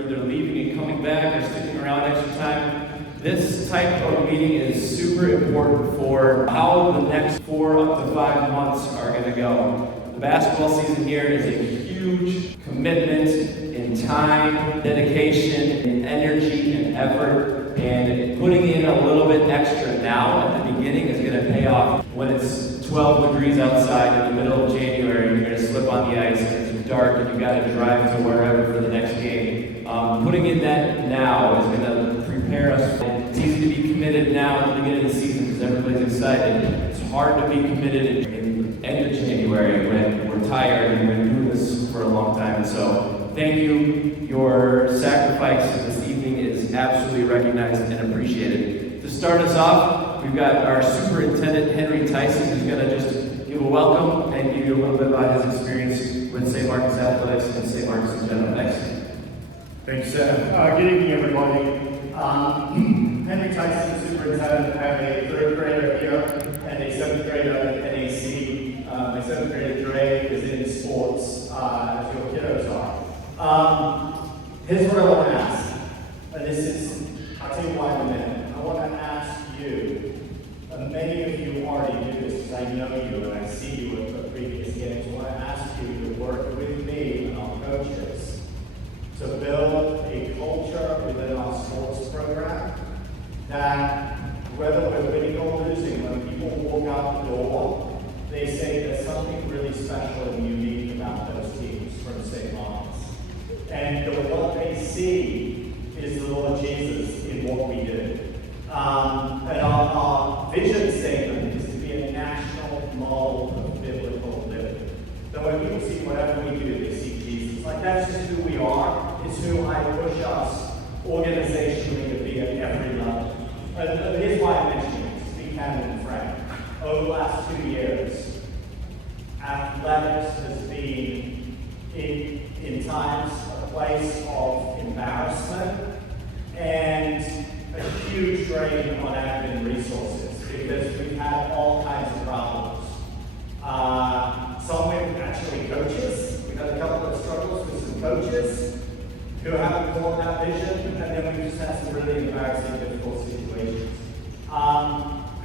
either leaving and coming back or sticking around extra time. This type of meeting is super important for how the next 4 up to 5 months are going to go. The basketball season here is a huge commitment in time, dedication, and energy and effort, and putting in a little bit extra now at the beginning is going to pay off. When it's 12 degrees outside in the middle of January, you're going to slip on the ice and it's dark and you've got to drive to wherever for the next game. Putting in that now is going to prepare us. It's easy to be committed now at the beginning of the season because everybody's excited. It's hard to be committed in the end of January when we're tired and we've been doing this for a long time. And so thank you. Your sacrifice this evening is absolutely recognized and appreciated. To start us off, we've got our superintendent, Henry Tyson, who's going to just give a welcome and give you a little bit about his experience with St. Marcus Athletics and St. Marcus in general. Thanks. Thanks, Seth. Good evening, everybody. Henry Tyson, superintendent. I have a 3rd grader here and a 7th grader at NAC. My 7th grader, Dre, is in sports, as your kiddos are. Here's what I want to ask. And this is, I'll tell you why in a minute. I want to ask you, and many of you already do this because I know you and I see you at previous games. I want to ask you to work with me and our coaches to build a culture within our sports program that whether we're winning or losing, when people walk out the door, they say there's something really special and unique about those teams from St. Marcus. And what they see is the Lord Jesus in what we do. And our vision statement is to be a national model of biblical living. So when people see whatever we do, they see Jesus. Like, that's just who we are. It's who I push us organizationally to be at every level. And here's why I mention it, to be candid and frank. Over the last 2 years, athletics has been, in times, a place of embarrassment and a huge drain on admin resources because we've had all kinds of problems. Some with actually coaches. We've had a couple of struggles with some coaches who haven't caught that vision, and then we just had some really embarrassing, difficult situations.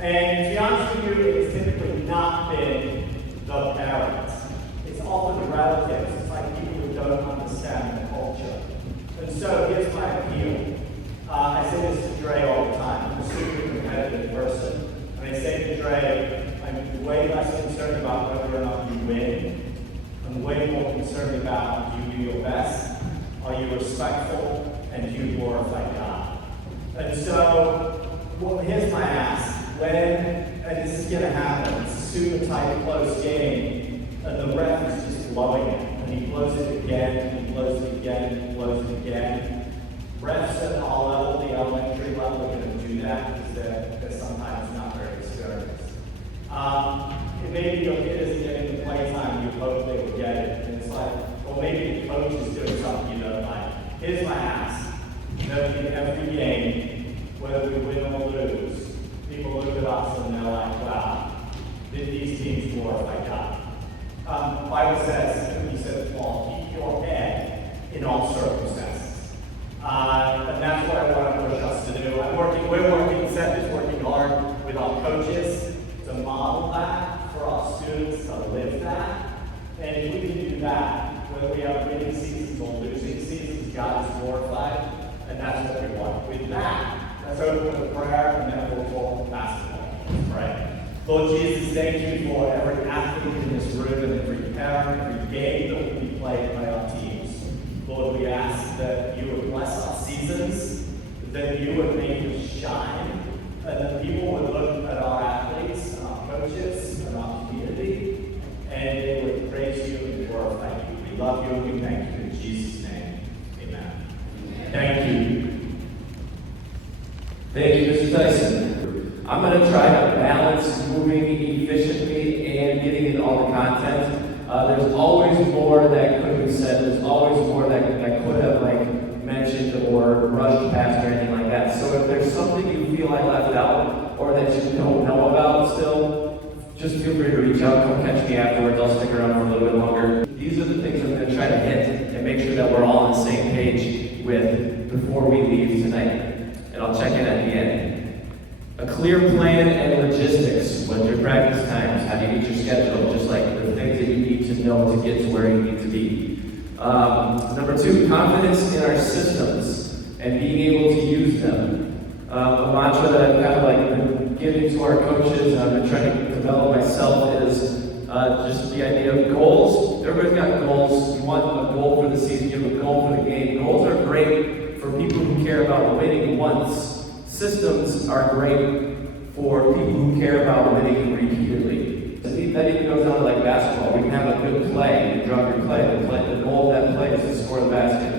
And to be honest with you, it's typically not been the parents. It's often the relatives. It's like people who don't understand the culture. And so here's my appeal. I say this to Dre all the time. I'm a super competitive person. And I say to Dre, I'm way less concerned about whether or not you win. I'm way more concerned about do you do your best, are you respectful, and do you glorify God. And so, here's my ask. And this is going to happen, it's a super tight, close game, and the ref is just blowing it. And he blows it again, and he blows it again, and he blows it again. Refs at our level, the elementary level, are going to do that because they're sometimes not very experienced. Maybe your kid isn't getting the playtime you hope they would get it. And it's like, well, maybe the coach is doing something you don't like. Here's my ask. In every game, whether we win or lose, people look at us and they're like, wow, did these teams glorify God? The Bible says, he said, Paul, keep your head in all circumstances. And that's what I want to push us to do. We're working, Seth is working hard with our coaches to model that for our students to live that. And if we can do that, whether we have winning seasons or losing seasons, God is glorified, and that's what we want. With that, let's open with a prayer, and then we'll talk basketball. Let's pray. Lord Jesus, thank you for every athlete in this room and every parent, every game that will be played by our teams. Lord, we ask that you would bless our seasons, that you would make us shine, and that people would look at our athletes and our coaches and our community, and they would praise you and glorify you. We love you and we thank you. In Jesus' name, amen. Thank you. Thank you, Mr. Tyson. I'm going to try to balance moving efficiently and getting in all the content. There's always more that could be said. There's always more that could have mentioned or rushed past or anything like that. So if there's something you feel I left out or that you don't know about still, just feel free to reach out. Come catch me afterwards. I'll stick around for a little bit longer. These are the things I'm going to try to hit and make sure that we're all on the same page. with before we leave tonight, and I'll check in at the end. A clear plan and logistics with your practice times, how do you get your schedule, just like the things that you need to know to get to where you need to be. Number 2, confidence in our systems and being able to use them. A mantra that I've kind of like been giving to our coaches and I've been trying to develop myself is just the idea of goals. Everybody's got goals. You want a goal for the season, you have a goal for the game. Goals are great for people who care about winning once. Systems are great for people who care about winning repeatedly. That even goes down to like basketball. We can have a good play, you drop your play. The goal of that play is to score the basket.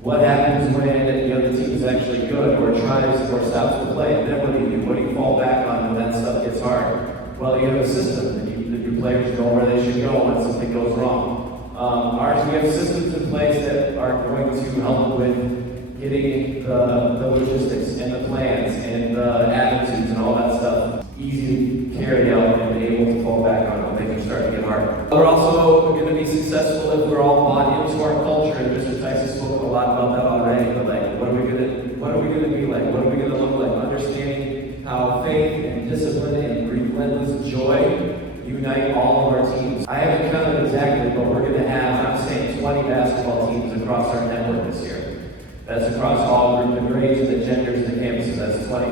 What happens when the other team is actually good or tries or stops the play? Then what do you do? What do you fall back on when that stuff gets hard? Well, you have a system that your players go where they should go when something goes wrong. Ours, we have systems in place that are going to help with getting the logistics and the plans and the attitudes and all that stuff easy to carry out and able to fall back on when things are starting to get hard. We're also going to be successful if we're all bought into our culture, and Mr. Tyson spoke a lot about that already, but like, what are we going to be like? What are we going to look like? Understanding how faith and discipline and relentless joy unite all of our teams. I haven't counted exactly, but we're going to have, I'm saying, 20 basketball teams across our network this year. That's across all the grades and the genders and the campuses. That's 20.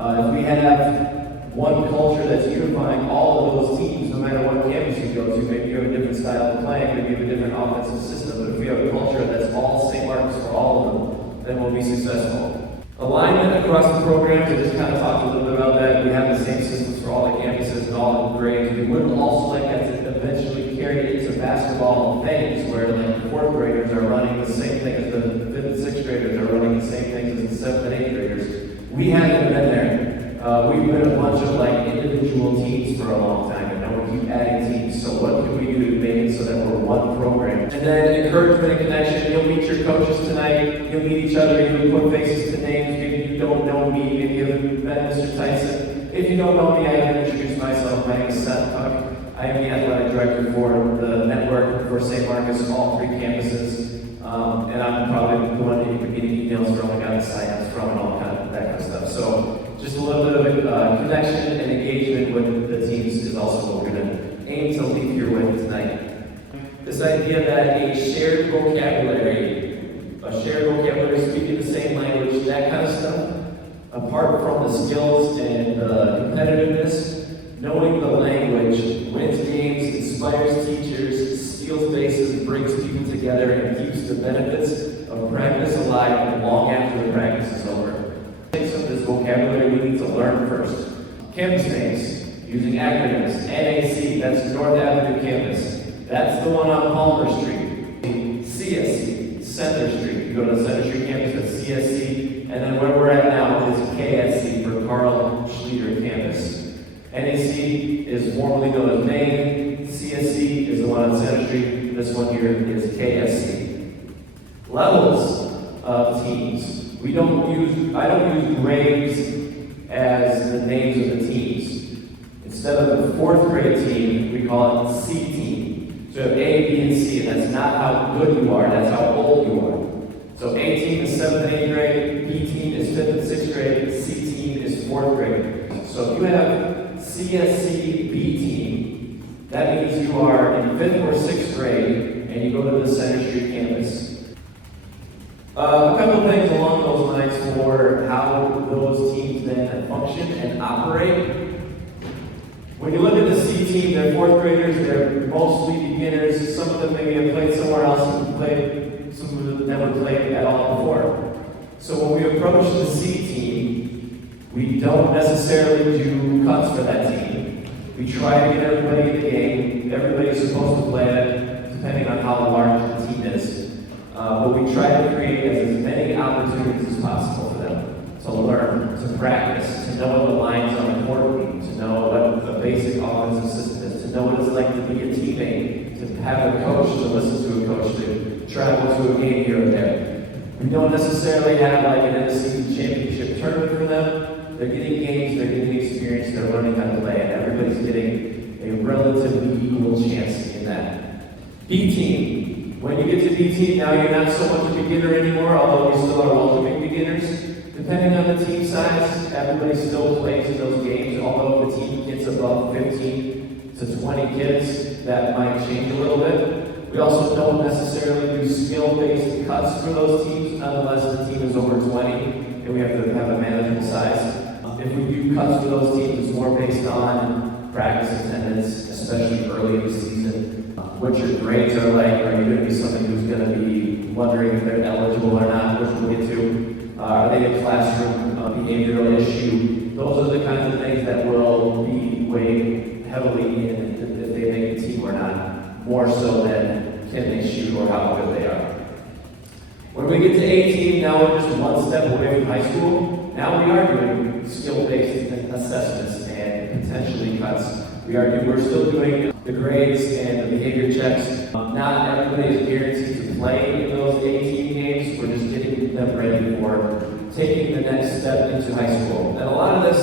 If we have one culture that's unifying all of those teams, no matter what campus you go to, maybe you have a different style of playing, maybe you have a different offensive system, but if we have a culture that's all St. Marcus for all of them, then we'll be successful. Alignment across the programs, I just kind of talked a little bit about that. We have the same systems for all the campuses and all the grades. We would also like that to eventually carry into basketball things where like the 4th graders are running the same thing as the 5th and 6th graders are running the same things as the 7th and 8th graders. We haven't been there. We've been a bunch of like individual teams for a long time, and now we keep adding teams. So what can we do to make it so that we're one program? And then encouragement and connection. You'll meet your coaches tonight. You'll meet each other. You'll put faces to names. Maybe you don't know me. Maybe you haven't met Mr. Tyson. If you don't know me, I haven't introduced myself. My name is Seth Tuck. I am the athletic director for the network for St. Marcus, all 3 campuses. And I'm probably the one that you've been getting emails from, I got the sign-ups from, and all kind of that kind of stuff. So just a little bit of connection and engagement with the teams is also what we're going to aim to leave here with tonight. This idea that a shared vocabulary, speaking the same language, that kind of stuff, apart from the skills and competitiveness, knowing the language wins games, inspires teachers, steals bases, brings people together, and keeps the benefits of practice alive long after the practice is over. Some of this vocabulary we need to learn first. Campus names, using acronyms. NAC, that's North Avenue Campus. That's the one on Palmer Street. CSC, Center Street. You go to the Center Street campus, that's CSC. And then where we're at now is KSC for Carl Schleter Campus. NAC is formerly known as Maine. CSC is the one on Center Street. This one here is KSC. Levels of teams. I don't use grades as the names of the teams. Instead of the 4th grade team, we call it C team. So you have A, B, and C, and that's not how good you are, that's how old you are. So A team is 7th and 8th grade, B team is 5th and 6th grade, C team is 4th grade. So if you have CSC B team, that means you are in 5th or 6th grade, and you go to the Center Street campus. A couple of things along those lines for how those teams then function and operate. When you look at the C team, they're 4th graders, they're mostly beginners. Some of them maybe have played somewhere else, some of them never played at all before. So when we approach the C team, we don't necessarily do cuts for that team. We try to get everybody in the game. Everybody's supposed to play it, depending on how large the team is. But we try to create as many opportunities as possible for them to learn, to practice, to know what the lines on the court mean, to know what the basic offensive system is, to know what it's like to be a teammate, to have a coach, to listen to a coach, to travel to a game here and there. We don't necessarily have like an end-of-season championship tournament for them. They're getting games, they're getting experience, they're learning how to play, and everybody's getting a relatively equal chance in that. B team. When you get to B team, now you're not so much a beginner anymore, although we still are welcoming beginners. Depending on the team size, everybody still plays in those games, although if the team gets above 15 to 20 kids, that might change a little bit. We also don't necessarily do skill-based cuts for those teams unless the team is over 20 and we have to have a manageable size. If we do cuts for those teams, it's more based on practice attendance, especially early in the season. What your grades are like. Are you going to be somebody who's going to be wondering if they're eligible or not, which we'll get to? Are they a classroom behavioral issue? Those are the kinds of things that will be weighed heavily in if they make a team or not, more so than can they shoot or how good they are. When we get to 18, now we're just one step away from high school. Now we are doing skill-based assessments and potentially cuts. We're still doing the grades and the behavior checks. Not everybody is guaranteed to play in those 18 games. We're just getting them ready for taking the next step into high school. And a lot of this,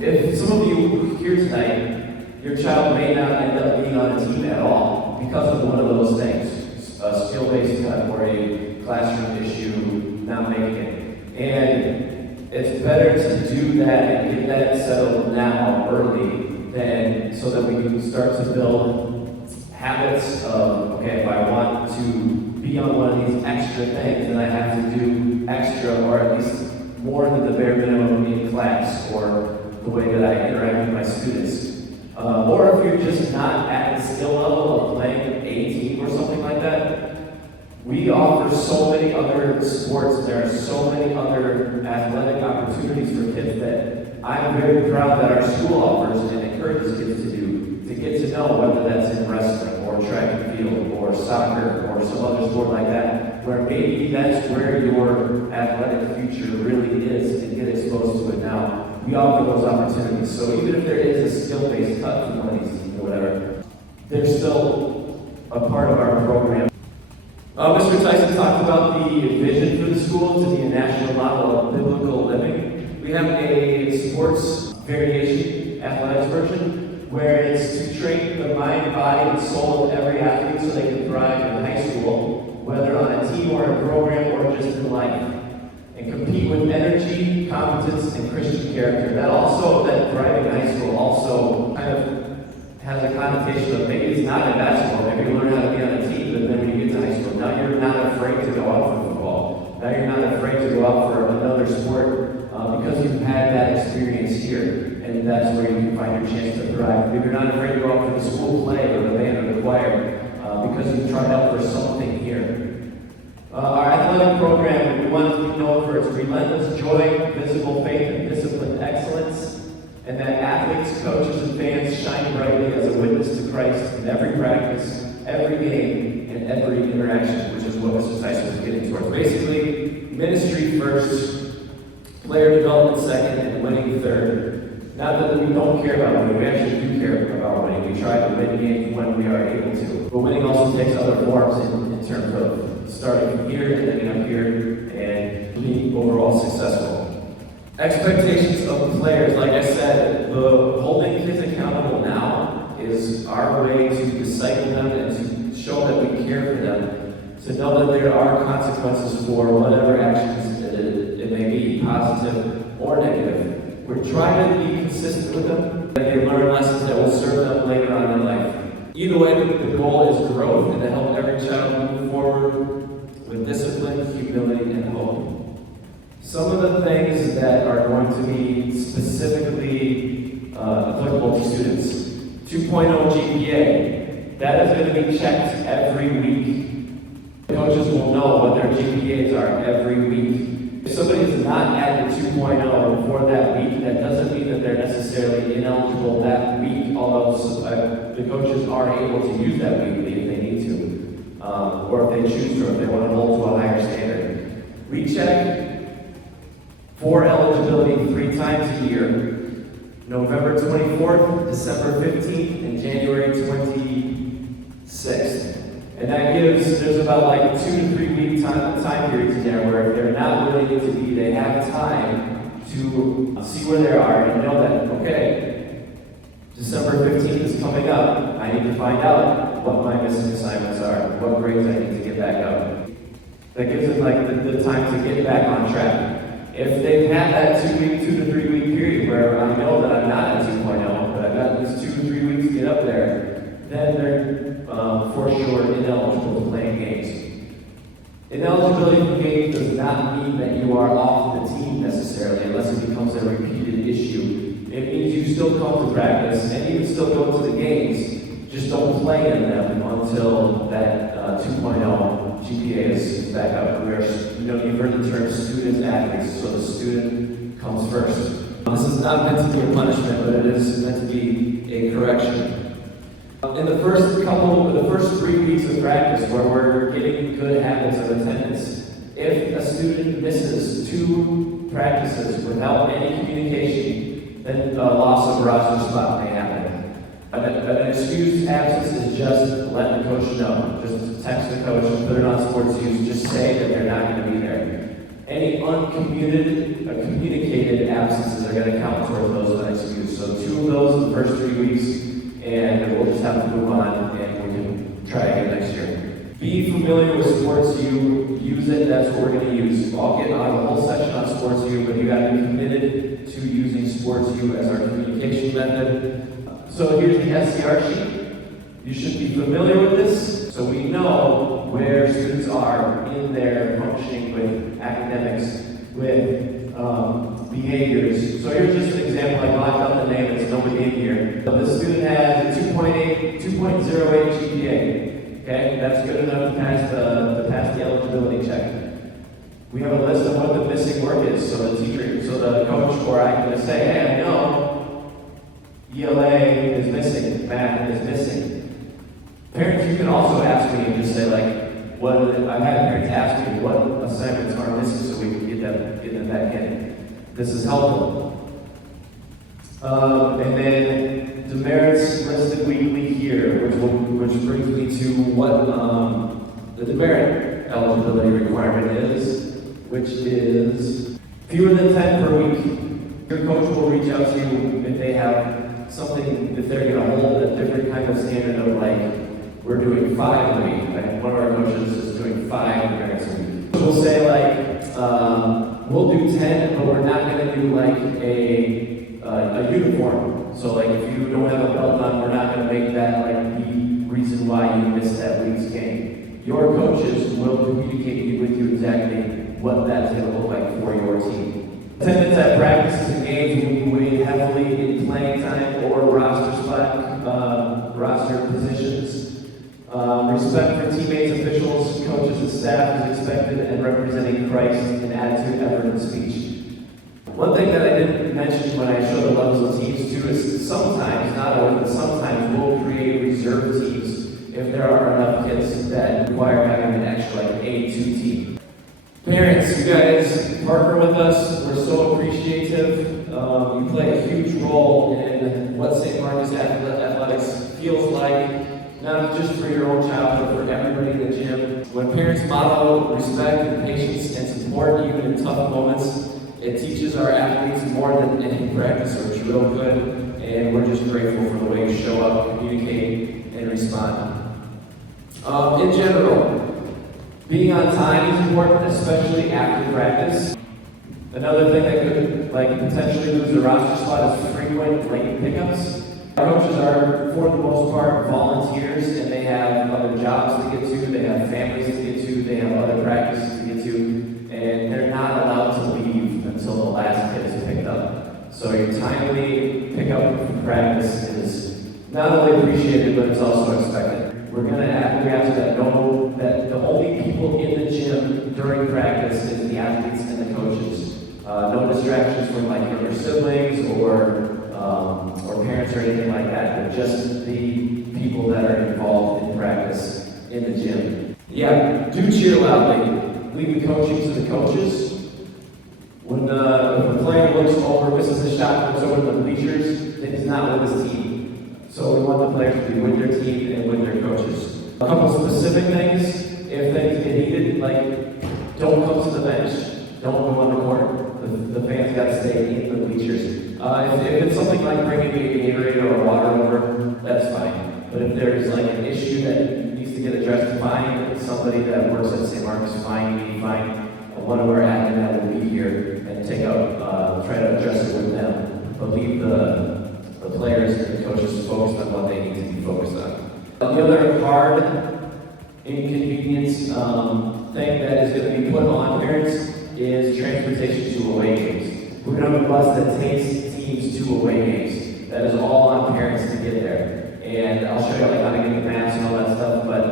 if some of you here tonight, your child may not end up being on a team at all because of one of those things, a skill-based cut or a classroom issue, not making it. And it's better to do that and get that settled now early than so that we can start to build habits of, okay, if I want to be on one of these extra things, then I have to do extra or at least more than the bare minimum in class or the way that I interact with my students. Or if you're just not at the skill level of playing a team or something like that, we offer so many other sports. There are so many other athletic opportunities for kids that I'm very proud that our school offers and encourages kids to do, to get to know whether that's in wrestling or track and field or soccer or some other sport like that, where maybe that's where your athletic future really is and get exposed to it now. We offer those opportunities. So even if there is a skill-based cut from one of these teams or whatever, they're still a part of our program. Mr. Tyson talked about the vision for the school to be a national model of biblical living. We have a sports variation, athletics version, where it's to train the mind, body, and soul of every athlete so they can thrive in high school, whether on a team or a program or just in life, and compete with energy, competence, and Christian character. That thriving in high school also kind of has a connotation of maybe it's not in basketball, maybe you learn how to be on a team, but then when you get to high school, now you're not afraid to go out for football. Now you're not afraid to go out for another sport because you've had that experience here, and that's where you can find your chance to thrive. If you're not afraid to go out for the school play or the band or the choir because you've tried out for something here. Our athletic program, we want to be known for its relentless joy, visible faith, and disciplined excellence. And that athletes, coaches, and fans shine brightly as a witness to Christ in every practice, every game, and every interaction, which is what Mr. Tyson was getting towards. Basically, ministry first, player development second, and winning third. Not that we don't care about winning, we actually do care about winning. We try to win games when we are able to. But winning also takes other forms in terms of starting from here and ending up here and being overall successful. Expectations of the players, like I said, the holding kids accountable now is our way to disciple them and to show that we care for them, to know that there are consequences for whatever actions it may be, positive or negative. We're trying to be consistent with them, that they learn lessons that will serve them later on in life. Either way, the goal is growth and to help every child move forward with discipline, humility, and hope. Some of the things that are going to be specifically applicable to students. 2.0 GPA. That is going to be checked every week. Coaches will know what their GPAs are every week. If somebody is not at the 2.0 for that week, that doesn't mean that they're necessarily ineligible that week, although the coaches are able to use that weekly if they need to, or if they choose to, if they want to hold to a higher standard. Recheck for eligibility 3 times a year, November 24th, December 15th, and January 26th. And that gives, there's about like a 2 to 3 week time periods in there where if they're not where they need to be, they have time to see where they are and know that, okay, December 15th is coming up. I need to find out what my missing assignments are, what grades I need to get back up. That gives them like the time to get back on track. If they've had that 2 to 3 week period where I know that I'm not at 2.0, but I've got at least 2 to 3 weeks to get up there, then they're for sure ineligible to play in games. Ineligibility for games does not mean that you are off the team necessarily, unless it becomes a repeated issue. It means you still come to practice and even still go to the games, just don't play in them until that 2.0 GPA is back up. You've heard the term student athletes, so the student comes first. This is not meant to be a punishment, but it is meant to be a correction. In the first 3 weeks of practice, where we're getting good habits of attendance, if a student misses 2 practices without any communication, then a loss of roster spot may happen. An excused absence is just let the coach know. Just text the coach, put it on SportsYou, just say that they're not going to be there. Any communicated absences are going to count towards those unexcused. So 2 of those in the first 3 weeks, and we'll just have to move on and we can try again next year. Be familiar with SportsYou, use it, that's what we're going to use. I'll get on a whole section on SportsYou, but you got to be committed to using SportsYou as our communication method. So here's the SCR sheet. You should be familiar with this, so we know where students are in their functioning with academics, with behaviors. So here's just an example. I blocked out the name, it's nobody in here. So the student has a 2.08 GPA. Okay, that's good enough to pass the eligibility check. We have a list of what the missing work is, so the coach or I can say, hey, I know ELA is missing, math is missing. Parents, you can also ask me and just say I've had parents ask me what assignments are missing so we can get them back in. This is helpful. And then demerits listed weekly here, which brings me to what the demerit eligibility requirement is, which is fewer than 10 per week. Your coach will reach out to you if they have something, if they're going to hold a different kind of standard of we're doing 5 a week. One of our coaches is doing 5 demerits a week. We'll say we'll do 10, but we're not going to do a uniform. So if you don't have a belt on, we're not going to make that the reason why you missed that week's game. Your coaches will communicate with you exactly what that's going to look like for your team. Attendance at practices and games will be weighed heavily in playing time or roster positions. Respect for teammates, officials, coaches, and staff is expected, and representing Christ in attitude, effort, and speech. One thing that I didn't mention when I showed the levels of teams too is sometimes, not always, but sometimes we'll create reserve teams if there are enough kids that require having an extra A2 team. Parents, you guys partner with us. We're so appreciative. You play a huge role in what St. Marcus Athletics feels like, not just for your own child, but for everybody in the gym. When parents model respect and patience and support, even in tough moments, it teaches our athletes more than any practice or drill could, and we're just grateful for the way you show up, communicate, and respond. In general, being on time is important, especially after practice. Another thing that could potentially lose the roster spot is frequent late pickups. Our coaches are, for the most part, volunteers, and they have other jobs to get to, they have families to get to, they have other practices to get to, and they're not allowed to leave until the last kid is picked up. So your timely pickup from practice is not only appreciated, but it's also expected. We have to know that the only people in the gym during practice is the athletes and the coaches. No distractions from your siblings or parents or anything like that, but just the people that are involved in practice in the gym. Yeah, do cheer loudly. Leave the coaching to the coaches. When if a player looks over, misses a shot, looks over the bleachers, it is not with his team. So we want the players to be with their team and with their coaches. A couple specific things, if things get heated, don't come to the bench. Don't go on the court. The fans got to stay in the bleachers. If it's something like bringing me a Gatorade or a water over, that's fine. But if there's like an issue that needs to get addressed, find somebody that works at St. Marcus, find one of our admin that will be here and take up, try to address it with them. But leave the players and the coaches focused on what they need to be focused on. The other hard inconvenience thing that is going to be put on parents is transportation to away games. We're going to have a bus that takes teams to away games. That is all on parents to get there. And I'll show you like how to get the maps and all that stuff, but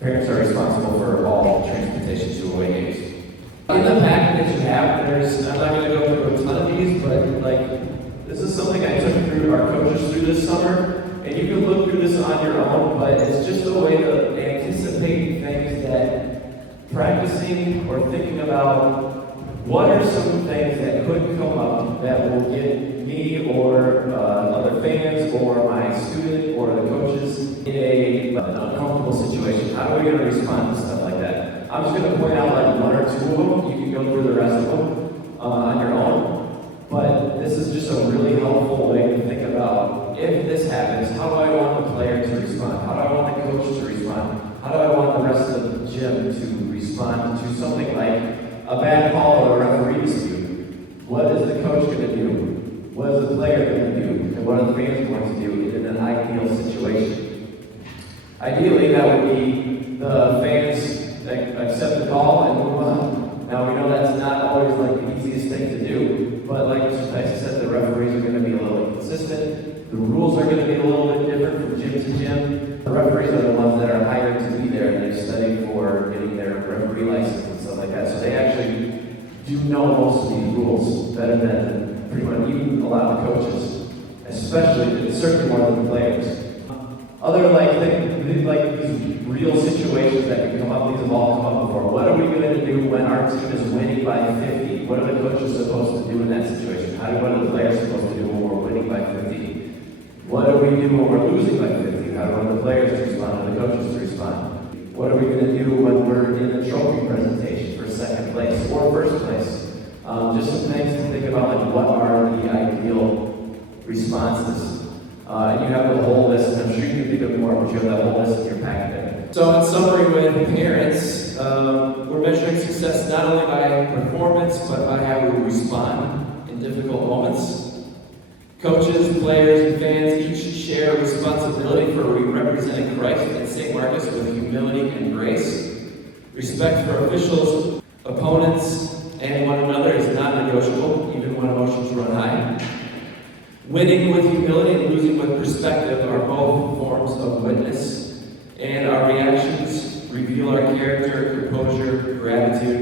parents are responsible for all transportation to away games. In the packet that you have, I'm not going to go through a ton of these, but like this is something I took through our coaches through this summer. And you can look through this on your own, but it's just a way to anticipate things that practicing or thinking about what are some things that could come up that will get me or other fans or my student or the coaches in an uncomfortable situation. How are we going to respond to stuff like that? I'm just going to point out like one or two of them. You can go through the rest of them on your own. But this is just a really helpful way to think about if this happens, how do I want the player to respond? How do I want the coach to respond? How do I want the rest of the gym to respond to something like a bad call or a referee dispute? What is the coach going to do? What is the player going to do? And what are the fans going to do in an ideal situation? Ideally, that would be the fans accept the call and move on. Now, we know that's not always like the easiest thing to do, but like Mr. Tyson said, the referees are going to be a little inconsistent. The rules are going to be a little bit different from gym to gym. The referees are the ones that are hired to be there, and they've studied for getting their referee license and stuff like that. So they actually do know most of these rules better than pretty much even a lot of the coaches, especially certainly more than the players. Other these real situations that can come up, these have all come up before. What are we going to do when our team is winning by 50? What are the coaches supposed to do in that situation? What are the players supposed to do when we're winning by 50? What do we do when we're losing by 50? How do we want the players to respond and the coaches to respond? What are we going to do when we're in a trophy presentation for second place or first place? Just some things to think about, like what are the ideal responses? And you have the whole list, and I'm sure you can think of more, but you have that whole list in your packet there. So in summary with parents, we're measuring success not only by performance, but by how we respond in difficult moments. Coaches, players, and fans each share responsibility for representing Christ at St. Marcus with humility and grace. Respect for officials, opponents, and one another is not negotiable, even when emotions run high. Winning with humility and losing with perspective are both forms of witness, and our reactions reveal our character, composure, gratitude,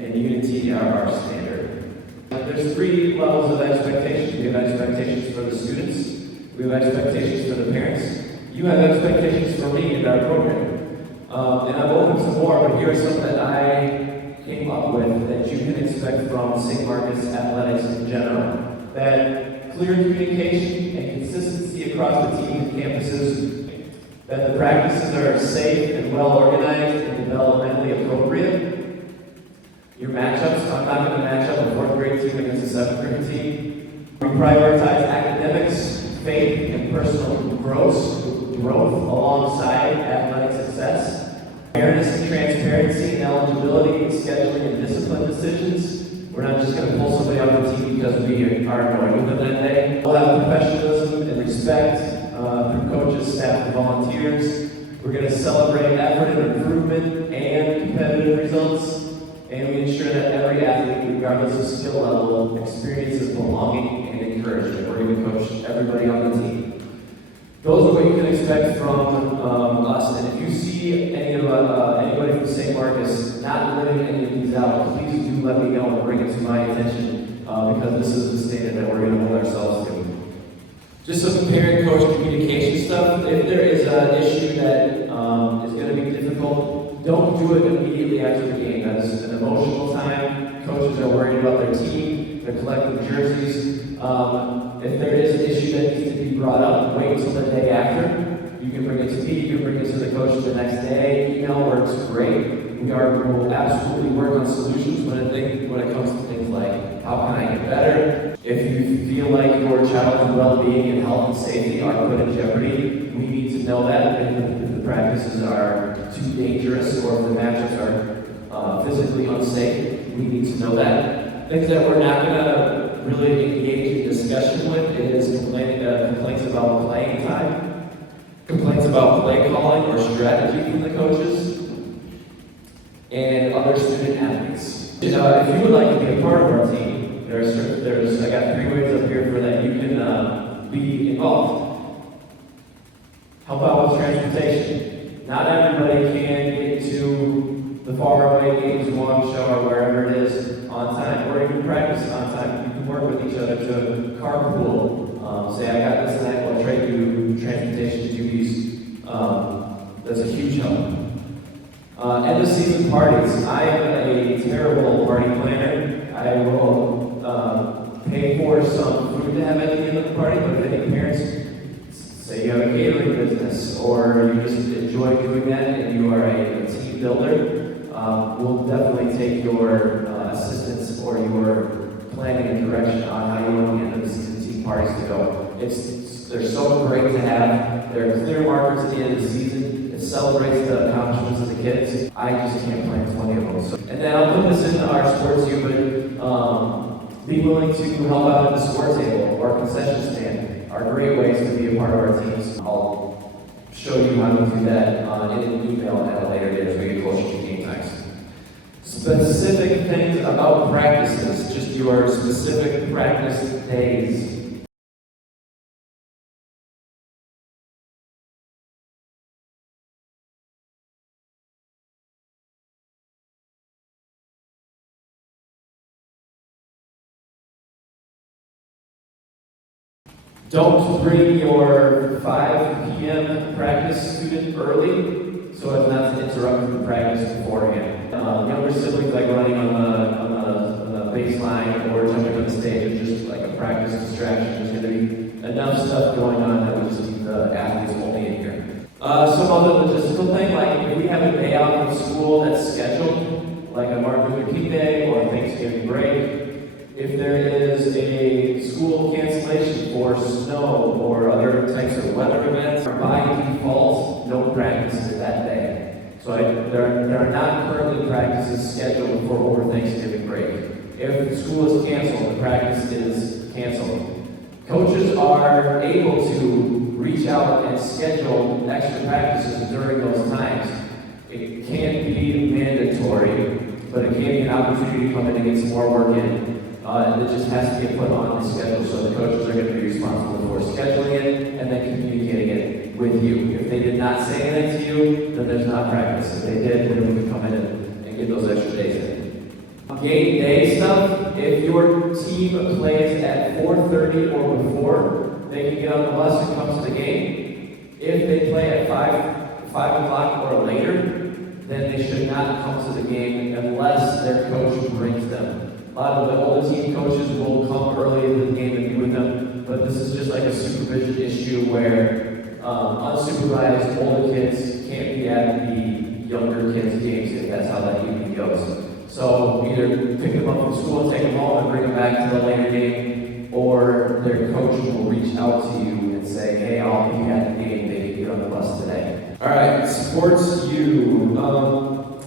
and unity are our standard. There's 3 levels of expectations. We have expectations for the students, we have expectations for the parents, you have expectations for me in our program. And I'm open to more, but here are some that I came up with that you can expect from St. Marcus athletics in general. That clear communication and consistency across the team and campuses, that the practices are safe and well organized and developmentally appropriate. Your matchups, I'm not going to match up a 4th grade team against a 7th grade team. We prioritize academics, faith, and personal growth alongside athletic success. Fairness and transparency and eligibility and scheduling and discipline decisions. We're not just going to pull somebody off the team because we are annoyed with them that day. We'll have professionalism and respect through coaches, staff, and volunteers. We're going to celebrate effort and improvement and competitive results. And we ensure that every athlete, regardless of skill level, experiences belonging and encouragement. We're going to coach everybody on the team. Those are what you can expect from us. And if you see anybody from St. Marcus not living any of these out, please do let me know and bring it to my attention because this is the standard that we're going to hold ourselves to. Just some parent-coach communication stuff. If there is an issue that is going to be difficult, don't do it immediately after the game. That is an emotional time. Coaches are worried about their team, their collective jerseys. If there is an issue that needs to be brought up, wait until the day after. You can bring it to me, you can bring it to the coach the next day. Email works great. We will absolutely work on solutions when it comes to things like how can I get better. If you feel like your child's well-being and health and safety are put in jeopardy, we need to know that. If the practices are too dangerous or if the matchups are physically unsafe, we need to know that. Things that we're not going to really engage in discussion with is complaints about playing time, complaints about play calling or strategy from the coaches, and other student athletes. If you would like to be a part of our team, I got 3 ways up here for that you can be involved. Help out with transportation. Not everybody can get to the faraway games, Waukesha, or wherever it is on time, or even practice on time. You can work with each other to carpool. Say, I got this tonight, we'll trade you transportation duties. That's a huge help. End of season parties. I am a terrible party planner. I will pay for some food to have at the end of the party, but if any parents say you have a catering business or you just enjoy doing that and you are a team builder, we'll definitely take your assistance or your planning and direction on how you want the end of the season team parties to go. They're so great to have. They're clear markers at the end of the season. It celebrates the accomplishments of the kids. I just can't plan 20 of them. And then I'll put this in our SportsYou, but be willing to help out at the score table or concession stand are great ways to be a part of our teams. I'll show you how to do that in an email at a later date as we get closer to game times. Specific things about practices, just your specific practice days. Don't bring your 5 p.m. practice student early so as not to interrupt the practice beforehand. Younger siblings like running on the baseline or jumping on the stage is just like a practice distraction. There's going to be enough stuff going on that we just keep the athletes only in here. Some other logistical thing, like if we have a day out from school that's scheduled, like a Martin Luther King Day or a Thanksgiving break, if there is a school cancellation for snow or other types of weather events, by default, no practices that day. So there are not currently practices scheduled for over Thanksgiving break. If the school is canceled, the practice is canceled. Coaches are able to reach out and schedule extra practices during those times. It can't be mandatory, but it can be an opportunity to come in and get some more work in. And it just has to get put on the schedule, so the coaches are going to be responsible for scheduling it and then communicating it with you. If they did not say anything to you, then there's not practice. If they did, then we can come in and get those extra days in. Game day stuff, if your team plays at 4:30 or before, they can get on the bus and come to the game. If they play at 5 o'clock or later, then they should not come to the game unless their coach brings them. A lot of the older team coaches will come early into the game and be with them, but this is just like a supervision issue where unsupervised older kids can't be at the younger kids' games if that's how that evening goes. So either pick them up from school and take them home and bring them back to the later game, or their coach will reach out to you and say, hey, I'll be at the game, they can get on the bus today. All right, SportsYou.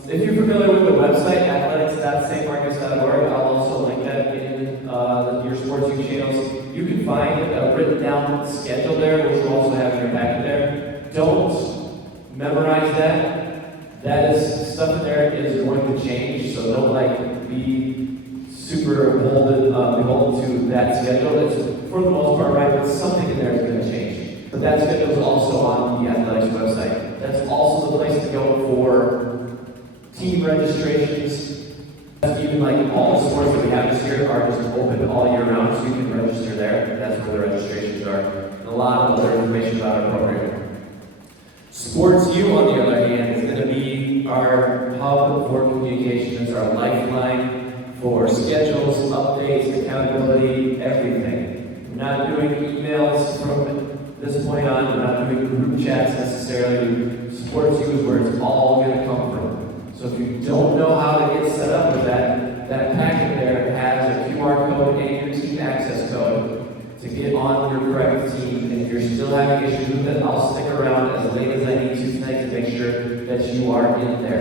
If you're familiar with the website, athletics.stmarcus.org, I'll also link that in your SportsYou channels. You can find a written down schedule there, which will also have your packet there. Don't memorize that. That is stuff in there is going to change, so don't be super beholden to that schedule. It's for the most part right, but something in there is going to change. But that schedule is also on the athletics website. That's also the place to go for team registrations. Even all the sports that we have this year are just open all year round, so you can register there. That's where the registrations are. And a lot of other information about our program. SportsYou, on the other hand, is going to be our hub for communication. It's our lifeline for schedules, updates, accountability, everything. We're not doing emails from this point on. We're not doing group chats necessarily. SportsYou is where it's all going to come from. So if you don't know how to get set up with that packet there has a QR code and your team access still having issues with it, I'll stick around as late as I need to tonight to make sure that you are in there.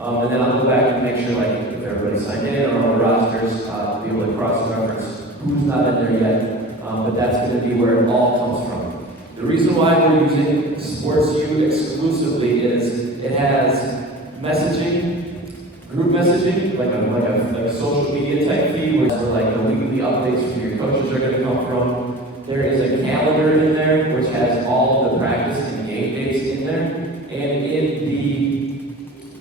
And then I'll go back and make sure, like, if everybody's signed in or on the rosters, to be able to cross-reference who's not in there yet. But that's going to be where it all comes from. The reason why we're using SportsYou exclusively is it has messaging, group messaging, like a social media type feed, where like the weekly updates from your coaches are going to come from. There is a calendar in there which has all of the practice and game dates in there, and in the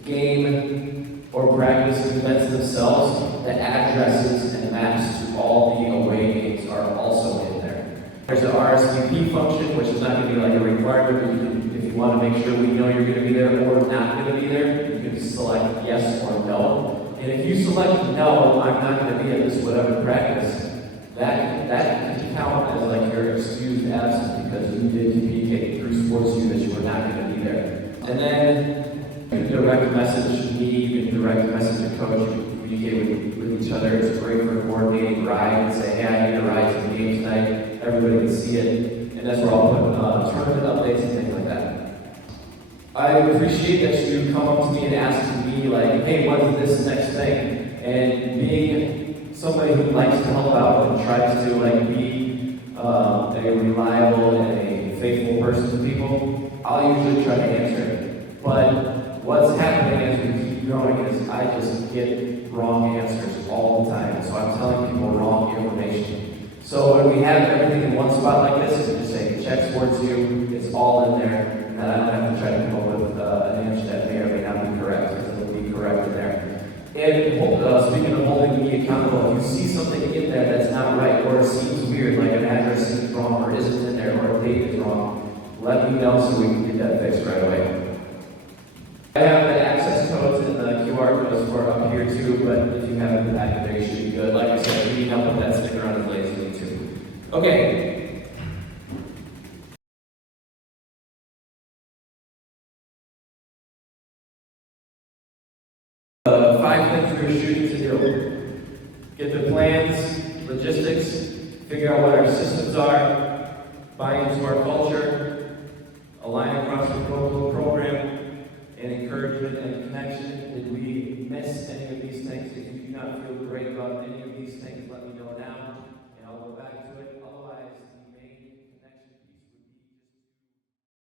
game or practice events themselves, the addresses and maps to all the away games are also in there. There's an RSVP function, which is not going to be like a requirement, but you can, if you want to make sure we know you're going to be there or not going to be there, you can select yes or no. And if you select no, I'm not going to be at this whatever practice, that can count as like your excused absence because you did communicate through SportsYou that you were not going to be there. And then you can direct message me, you can direct message a coach, you can communicate with each other. It's great for coordinating ride and say, hey, I need a ride to the game tonight. Everybody can see it. And that's where I'll put tournament updates and things like that. I appreciate that you come up to me and ask me, like, hey, what is this next thing? And being somebody who likes to help out and tries to like be a reliable and a faithful person to people, I'll usually try to answer it. But what's happening as we keep growing is I just get wrong answers all the time. So I'm telling people wrong information. So when we have everything in one spot like this, we just say, check SportsYou, it's all in there, and I don't have to try to come up with an answer that may or may not be correct, because it will be correct in there. And speaking of holding me accountable, if you see something in there that's not right, or it seems weird, like an address seems wrong, or isn't in there, or a date is wrong, let me know so we can get that fixed right away. I have the access codes and the QR codes for up here too, but if you have it back there, you should be good. Like I said, if you need help with that, stick around as late as you need to. Okay. Five things we're shooting to do. Get the plans, logistics, figure out what our systems are, buy into our culture, align across the program, and encouragement and connection. Did we